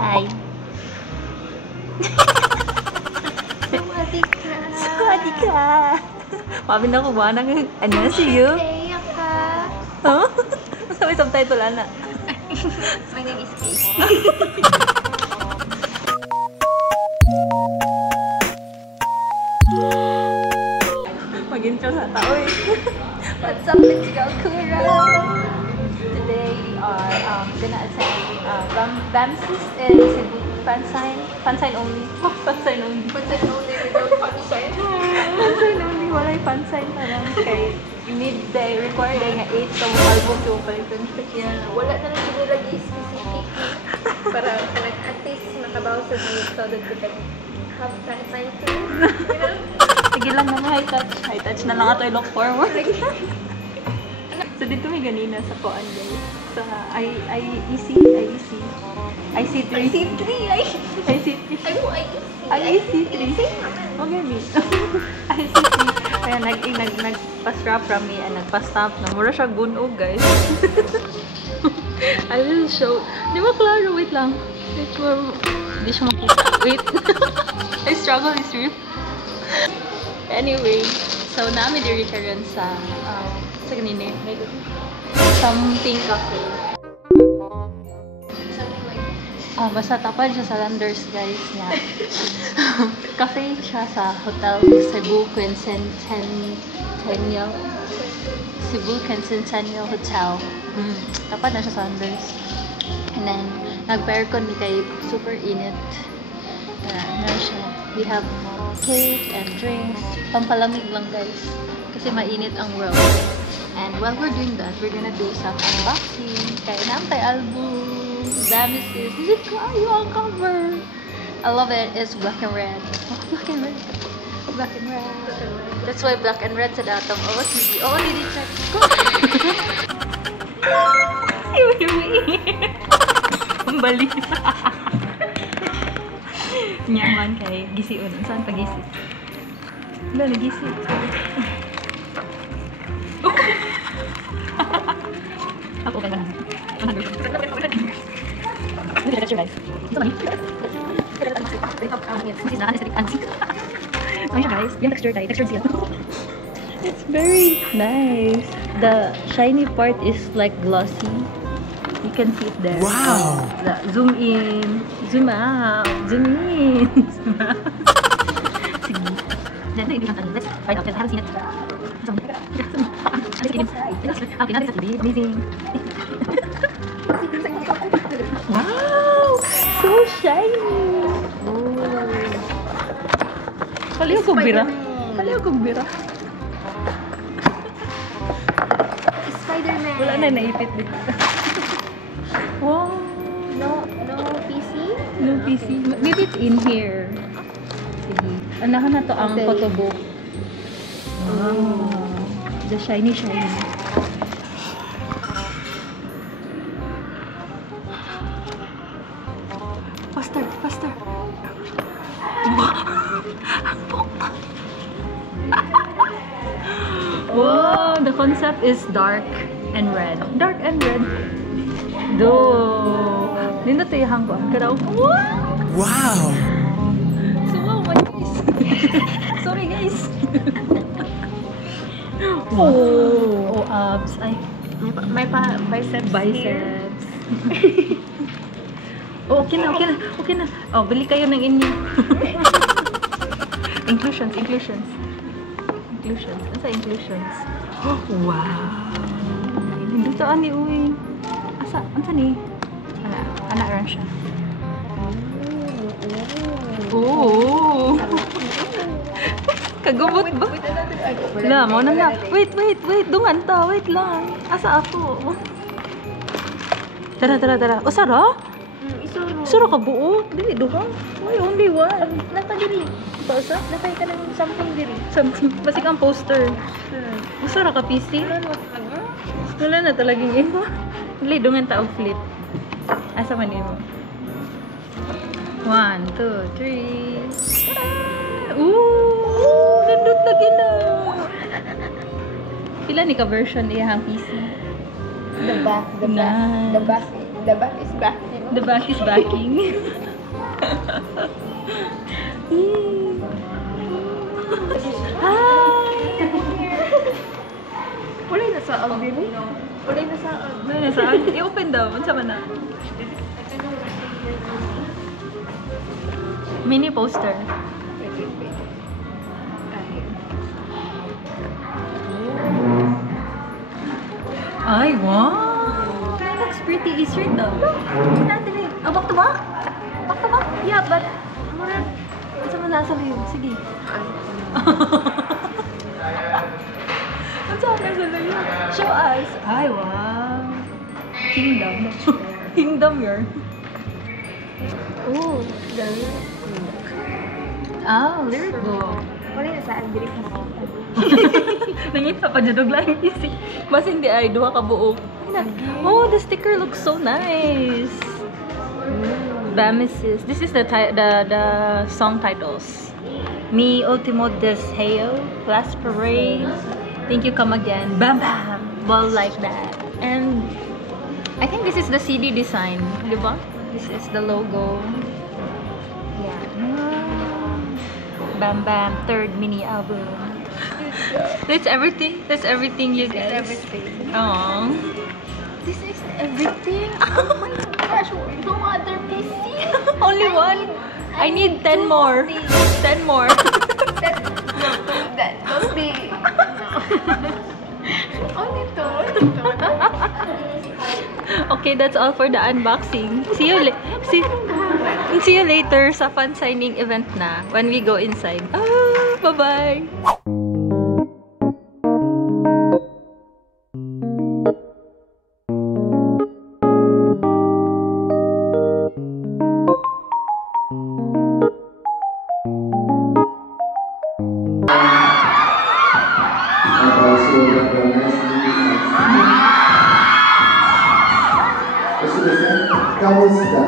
Hi. Sawadika. Sawadika. Mami na ko ba nang annyeonghaseyo? Hey, ka. Huh? Sabi subtitle ana. My name is Kay. Mag-intro sa tao eh. What's up, let's go, Kura? Today we are gonna attend BAMSIS in Cebu. Fansign only. Fansign only. What's an only without funshine? Fansign only. Walay fansign pa lang. Kay midday required ay nga 8 sa album to palitan. Yeah, wala na lang siguro lagi specific para kanag-artist makabaw sa mga so that we can have time to, you know? Sige lang naman, high touch. High touch na lang ato I look forward. So dito may ganina sa Koan guys. Sa IEC. IC3. IC3, IC3. ay mo, IEC3. Okay, me. IC3. Kaya nagpa-strap from me and nagpa-stamp na. Mura siya gunog guys. I will show. Di ba klaro? Wait lang. Wait, hindi siya makita. Wait. I struggle this real. Anyway, so namin diri karon sa kanini. Something cafe. Basta tapan siya sa Landers guys niya. Cafe siya sa Hotel Cebu Quincentennial. Cebu Quincentennial Hotel. Tapan na siya sa Landers. And then, nag-aircon ni kay super init. Ano siya. We have cake and drinks. Pampalamig lang guys. Kasi mainit ang world. And while we're doing that, we're gonna do some unboxing. Kaya nampay album. BAMSIS. Is it kayo ang cover? I love it. It's black and red. Oh, black and red. Black and red. That's why black and red sa datang OOTD. OOTD check. Ang bali. Nyaman kay gisiun. Saan pa gisi? Wala na gisi. Ako ka lang. 100. Look at the texture guys. Ito mani. This is not anesthetic antique. Ano siya guys? Yung texture tayo. Texture siya. It's very nice. The shiny part is like glossy. You can see it there. Wow! Zoom in. Zoom out. Zoom in. Zoom out. Sige. Then, let's find out because I haven't seen it. Okay, now this is amazing. Wow! So shiny! Oh. Kaliw kong bira. Kaliw kong bira. Spider-Man. Wala na naipit dito. Wow! No PC? No PC. Maybe it's in here. Sige. Anahan na to ang Okay. photobook. Wow! The shiny. Faster. Wow, the concept is dark and red. Dark and red. Do. Nindot tayo hanggang. Karaw. Wow! So, wow, my guys. Sorry, guys. Oh, abs. Ay, May biceps. biceps. Oh, okay na. Oh, bili kayo ng inyo. Inclusions. Ano sa inclusions? Oh, wow. Dito ani uy. Asa ni? Ana ran siya. Oh. Kagubot ba? Wala, mo na. Wait. Dungan ta. Wait lang. Asa ako? Tara. O, Sara? Isuro. Sara ka buo? Dili, duha. Why only one? Nata diri. Basa? Natay ka ng something diri. Something. Basik ang poster. O, Sara ka PC? Wala na talagang iba. Dili, dungan ta og flip. Asa man imo? 1, 2, 3. Tada! Ooh! Nandun na gina! Pila ni ka version iyahang PC? The back. Nice. The back. The back is back. The back is backing. Hi! Wala na sa baby? Wala na sa Ano na saan? I-open daw. Ano man na? Mini poster. Ay, wow! That looks pretty. Is your though? Natin eh. Oh, back to back? Back to back? Yeah, but... Ano man nasa liyo? Sige. What's up, nasa liyo? Show us. Ay, wow! Kingdom. Kingdom yun. Oh, dami. Ah, lyric book. Wala na sa Andrick na ako. Nangita pa dyan lang isip. Mas hindi ay, duha ka buok. Oh, the sticker looks so nice. Bamisis. This is the song titles. Mi Ultimo Deseo, Last Parade, Thank You Come Again, Bam Bam, Ball Like That. And I think this is the CD design, diba? This is the logo. Yeah. Bam Bam, third mini album. That's everything. That's everything, you guys. Everything. Aww. This is everything. Oh my gosh, No other PC. only one. I need 10 more. 10 more. That must be... Only two. Okay, that's all for the unboxing. See you later sa fan signing event na when we go inside. Bye-bye. Kamusta?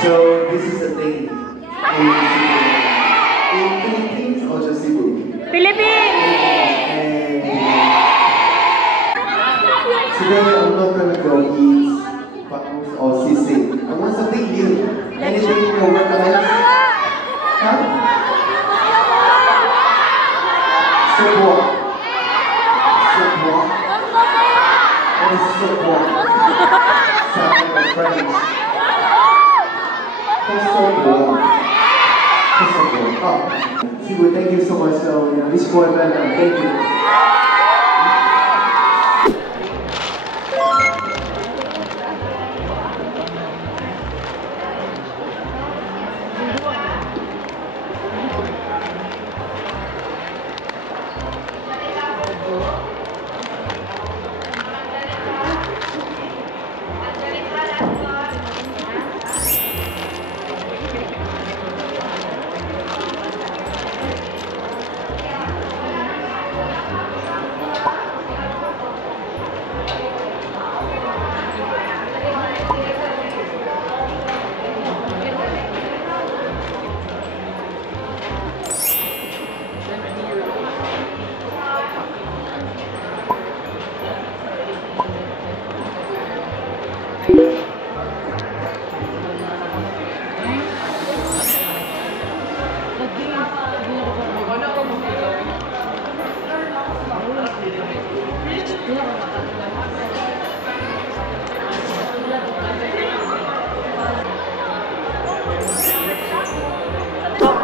So this is the thing. In Philippines or just Cebu? Philippines! And today I'm not gonna go eat bangus or sisig. I want something new. Anything you can recommend? Huh? Subwak. Subwak. What is subwak? Sounding like French. Sibu, thank you so much. So, this boyfriend, thank you.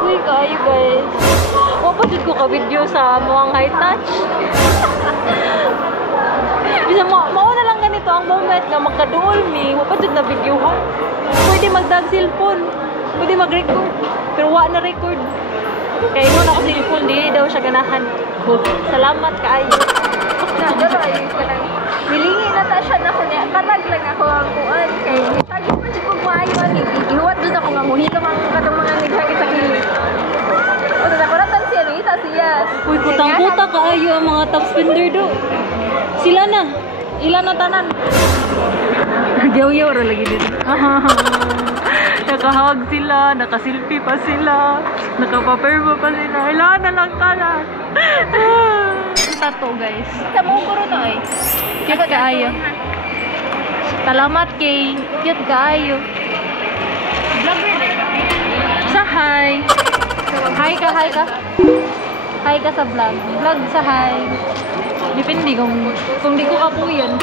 Uy, kayo guys. Wapatid ko ka-video sa muang high touch. Bisa mao na lang ganito ang moment na magkaduol mi. Wapatid na video ha. Pwede magdag cellphone. Pwede mag-record. Pero wa na record. Kaya mo na ako cellphone, di daw siya ganahan. Salamat kaayo. Nagdala ayun ka lang. Bilingi na ta siya na ko niya. Katag lang ako ang kuan. Kay Kasi kung maayo ani, ihuwat doon ako nga muhilom ang katong mga naghagit sa kilig. O, nakuratan siya, nita siya. Uy, kutang-kuta kaayo ang mga top spender do. Sila na. Ilan na tanan. Yaw-yaw ra lagi din. Nakahawag sila, nakasilfie pa sila, nakapaperma pa sila. Ilan na lang tanan. Tato guys. Sa mo ko ron ay. Cute kaayo. Salamat kay cute kaayo. Vlogger na. Sa hi. Hi ka, hi ka. Hi ka sa vlog. Vlog sa hi. Depende kung di ko kapuyan.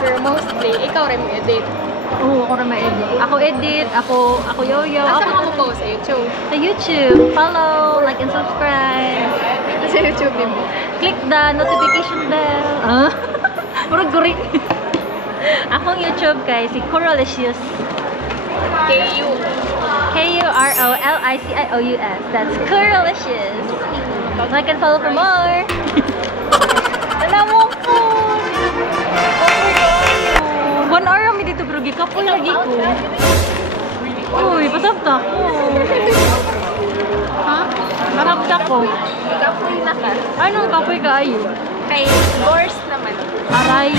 Pero mostly, ikaw rin mo edit. Oo, ako rin ma-edit. Ako edit, ako yoyo. Asa Ako mo post sa YouTube? sa YouTube. Follow, like, and subscribe. Sa YouTube din mo. Click the notification bell. Murag guri. Akong YouTube kay si Coralicious. KU. Kurolicious. That's Coralicious. Like and follow for more. Alam mo po. Oh my God. 1 hour kami dito pero gikapoy lagi ko. Uy, pasabta ko. Ha? Pasabta ko. Kapoy na ka. Anong kapoy kaayo? Kay Gors naman. Aray.